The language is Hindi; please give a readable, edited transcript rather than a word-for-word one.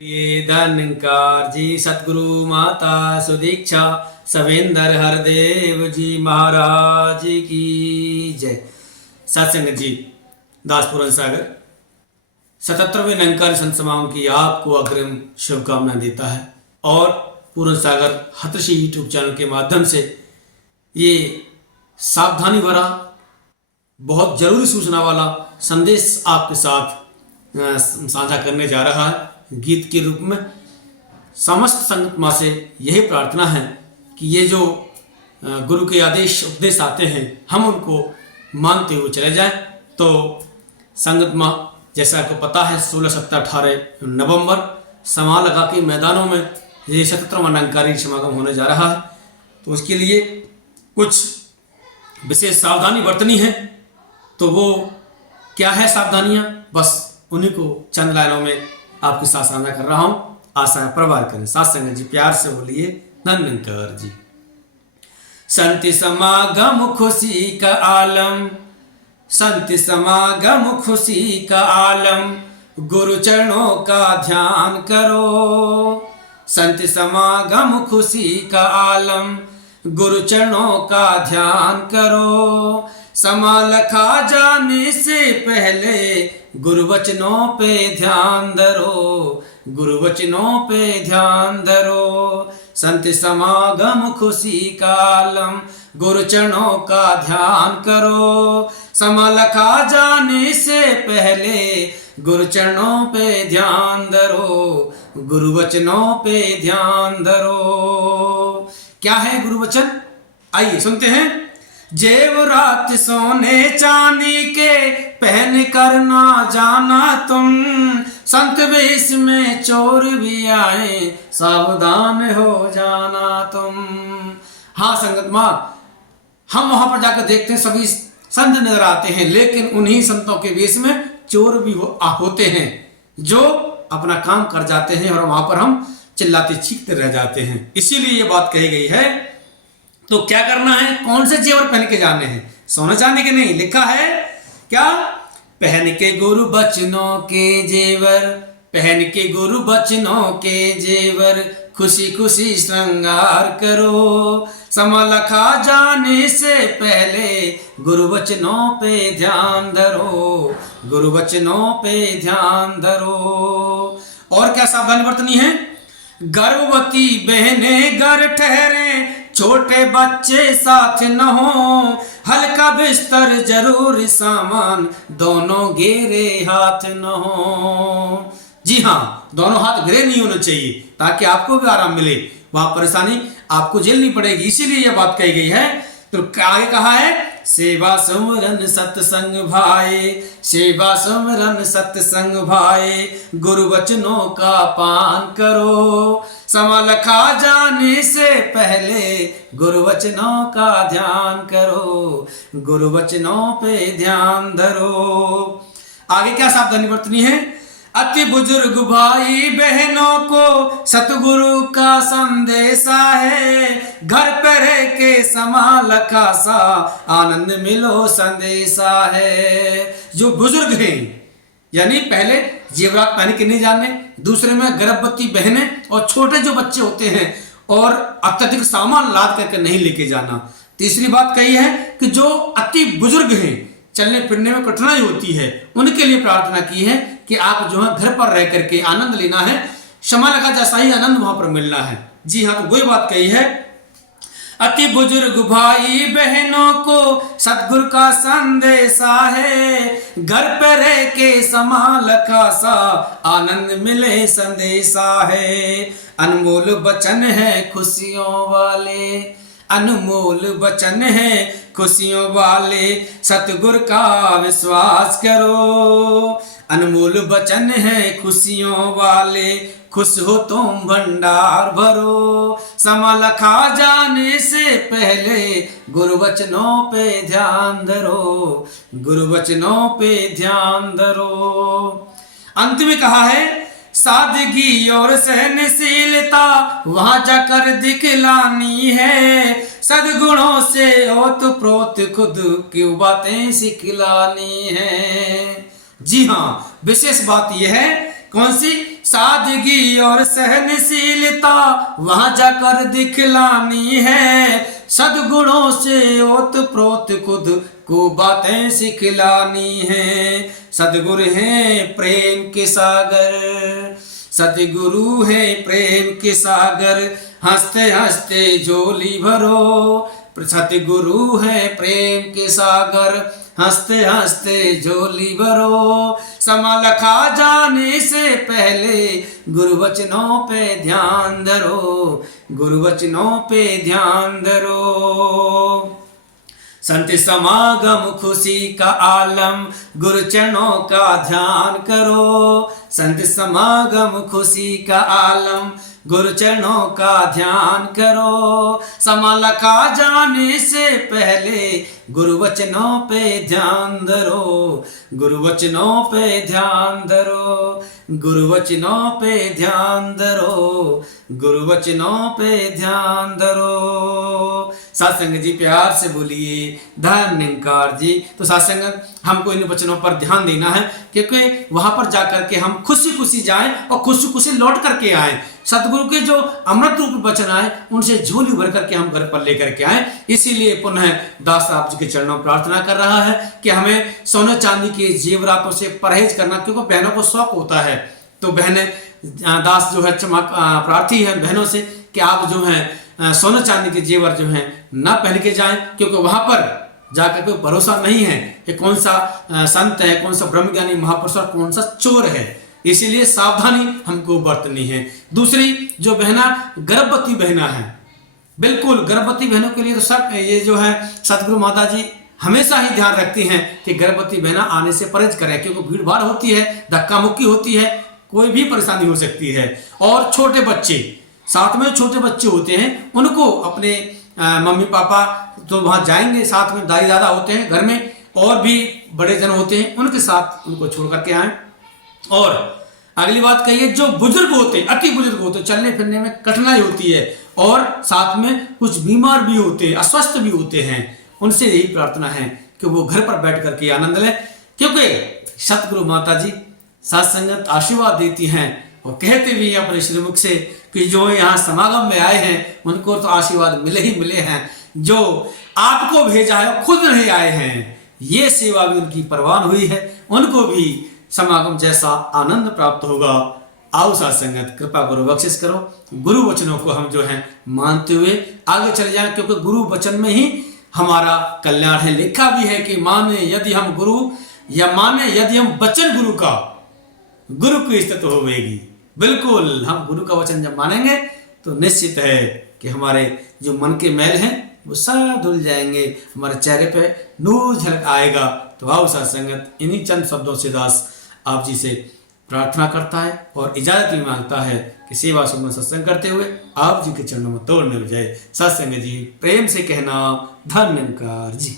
ये धनकार जी सतगुरु माता सुदीक्षा सवेंद्र हरदेव जी महाराज की जय। सत्संग जी दासपुरन सागर 77वें निरंकार संत समागम की आपको अग्रिम शुभकामना देता है और पूर्ण सागर हतृषि यूट्यूब चैनल के माध्यम से ये सावधानी भरा बहुत जरूरी सूचना वाला संदेश आपके साथ साझा करने जा रहा है गीत के रूप में। समस्त संगत माँ से यही प्रार्थना है कि ये जो गुरु के आदेश उपदेश आते हैं हम उनको मानते हुए चले जाएं। तो संगत माँ जैसा आपको पता है 16, 17, 18 नवंबर समा लगा के मैदानों में ये 77वां निरंकारी समागम होने जा रहा है। तो उसके लिए कुछ विशेष सावधानी बरतनी है। तो वो क्या है सावधानियां, बस उन्हीं को चंद लाइनों में आपके साथ साझा कर रहा हूं। आशा है प्रवाह करें। साथ संगत जी प्यार से बोलिए निरंकार जी। संत समागम खुशी का आलम, संत समागम खुशी का आलम, गुरु चरणों का ध्यान करो। संत समागम खुशी का आलम, गुरु चरणों का ध्यान करो। समा लखा जाने से पहले गुरु वचनों पे ध्यान धरो, गुरु वचनों पे ध्यान धरो। संत समागम खुशी का आलम, गुरु चरणों का ध्यान करो। समा लखा जाने से पहले गुरु चरणों पे ध्यान धरो, गुरु वचनों पे ध्यान धरो। क्या है गुरु वचन, आइए सुनते हैं। जेवरात सोने चांदी के पहन कर ना जाना तुम, संत वेश में चोर भी आए सावधान हो जाना तुम। हाँ संगत माँ, हम वहां पर जाकर देखते हैं सभी संत नजर आते हैं, लेकिन उन्हीं संतों के वेश में चोर भी होते हैं जो अपना काम कर जाते हैं और वहां पर हम चिल्लाते चीखते रह जाते हैं। इसीलिए ये बात कही गई है। तो क्या करना है, कौन से जेवर पहन के जाने हैं, सोना चांदी के नहीं। लिखा है क्या, पहन के गुरु बचनों के जेवर, पहन के गुरु बचनों के जेवर, खुशी खुशी श्रृंगार करो। समा लखा जाने से पहले गुरु वचनों पे ध्यान धरो, गुरु वचनों पे ध्यान धरो। और क्या सावधानी बरतनी है, गर्भवती बहने घर ठहरे, छोटे बच्चे साथ न हो, हल्का बिस्तर जरूर सामान, दोनों घेरे हाथ न हो। जी हाँ, दोनों हाथ घेरे नहीं होने चाहिए ताकि आपको भी आराम मिले, वहां परेशानी आपको झेलनी पड़ेगी। इसीलिए यह बात कही गई है। तो आगे कहा है, सेवा सुमरन सत्संग भाई, सेवा सुमरन सत्संग भाई, गुरु वचनों का पान करो। समा लखा जाने से पहले गुरु वचनों का ध्यान करो, गुरु वचनों पे ध्यान धरो। आगे क्या सावधानी बरतनी है, अति बुजुर्ग भाई बहनों को सतगुरु का संदेशा है, घर पर रह के समा लखा सा आनंद मिलो संदेशा है। जो बुजुर्ग हैं यानी पहले जेवरात पहन के नहीं जाने, दूसरे में गर्भवती बहनें और छोटे जो बच्चे होते हैं और अत्यधिक सामान लाद करके नहीं लेके जाना। तीसरी बात कही है कि जो अति बुजुर्ग हैं, चलने फिरने में कठिनाई होती है, उनके लिए प्रार्थना की है कि आप जो है घर पर रह करके आनंद लेना है, क्षमा लगा जैसा ही आनंद वहां पर मिलना है। जी हाँ, तो वही बात कही है, अति बुजुर्ग भाई बहनों को सतगुरु का संदेशा है, घर पे रह के समा लखा सा आनंद मिले संदेशा है। अनमोल वचन है खुशियों वाले, अनमोल वचन है खुशियों वाले, सतगुरु का विश्वास करो। अनमोल वचन है खुशियों वाले, खुश हो तुम भंडार भरो। समा लखा जाने से पहले गुरु वचनों पे ध्यान धरो, गुरु वचनों पे ध्यान धरो। अंत में कहा है, सादगी और सहनशीलता वहां जाकर दिखलानी है, सद्गुणों से ओत प्रोत खुद क्यों बातें सिखलानी है। जी हाँ, विशेष बात यह है, कौन सी, सादगी और सहनशीलता वहां जाकर दिखलानी है, सद्गुणों से ओत प्रोत खुद को बातें सिखलानी है। सद्गुरु हैं प्रेम के सागर, सतगुरु है प्रेम के सागर, हंसते हंसते झोली भरो। सतगुरु है प्रेम के सागर, हंसते हंसते झोली भरो। समा लखा जाने से पहले गुरु वचनों पे ध्यान धरो, गुरु वचनों पे ध्यान धरो। संत समागम खुशी का आलम, गुरु चरणों का ध्यान करो। संत समागम खुशी का आलम, गुरु चरणों का ध्यान करो। समा लखा जाने से पहले गुरु वचनों पे ध्यान धरो, गुरु वचनों पे ध्यान धरो, गुरु वचनों पे ध्यान धरो, गुरु वचनों पे ध्यान धरो। सत्संग जी प्यार से बोलिए धन्यकार जी। तो सत्संग हमको इन वचनों पर ध्यान देना है, क्योंकि वहां पर जाकर के हम खुशी खुशी जाएं और खुशी खुशी लौट करके आए। सतगुरु के जो अमृत रूप वचन आए उनसे झोली भर करके हम घर पर लेकर के आए। इसीलिए पुनः दास साहब जी के चरणों में प्रार्थना कर रहा है कि हमें सोने चांदी के जेवरातों से परहेज करना, क्योंकि बहनों को शौक होता है। तो बहनें दास जो है क्षमा प्रार्थी है बहनों से कि आप जो है सोने चांदी के जेवर जो है ना पहन के जाएं, क्योंकि वहां पर जाकर कोई भरोसा नहीं है कि कौन सा संत है, कौन सा ब्रह्मज्ञानी महापुरुष और कौन सा चोर है। इसीलिए सावधानी हमको बरतनी है। दूसरी जो बहना गर्भवती बहना है, बिल्कुल गर्भवती बहनों के लिए तो सब ये जो है सतगुरु माता जी हमेशा ही ध्यान रखती हैं कि गर्भवती बहना आने से परहेज करें, क्योंकि भीड़ भाड़ होती है, धक्का मुक्की होती है, कोई भी परेशानी हो सकती है। और छोटे बच्चे, साथ में छोटे बच्चे होते हैं, उनको अपने मम्मी पापा तो वहां जाएंगे, साथ में दादी दादा होते हैं घर में, और भी बड़े जन होते हैं, उनके साथ उनको छोड़ करके आए। और अगली बात कहिए, जो बुजुर्ग होते हैं, अति बुजुर्ग होते हैं, चलने फिरने में कठिनाई होती है और साथ में कुछ बीमार भी होते हैं, अस्वस्थ भी होते हैं, उनसे यही प्रार्थना है कि वो घर पर बैठ करके आनंद लें, क्योंकि सतगुरु माता जी सत्संगत आशीर्वाद देती हैं और कहते भी हैं अपने श्रीमुख से कि जो यहाँ समागम में आए हैं उनको तो आशीर्वाद मिले ही मिले हैं, जो आपको भेजा है खुद नहीं आए हैं। ये सेवा भी उनकी परवान हुई है, उनको भी समागम जैसा आनंद प्राप्त होगा। आओ साथ संगत कृपा गुरु बख्शिश करो, गुरु वचनों को हम जो है मानते हुए आगे चले जाएं, क्योंकि गुरु वचन में ही हमारा कल्याण है। लिखा भी है कि माने यदि हम गुरु, या माने यदि हम वचन गुरु का, गुरु की स्थिति होगी। बिल्कुल हम गुरु का वचन जब मानेंगे तो निश्चित है कि हमारे जो मन के मैल हैं वो सब धुल जाएंगे, हमारे चेहरे पे नूर झलक आएगा। तो आओ साथ संगत इन्हीं चंद शब्दों से दास आप जी से प्रार्थना करता है और इजाजत भी मांगता है कि सेवा सुमन सत्संग करते हुए आप जी के चरणों में तोड़ने हो जाए। सत्संग जी प्रेम से कहना धन्यकार जी।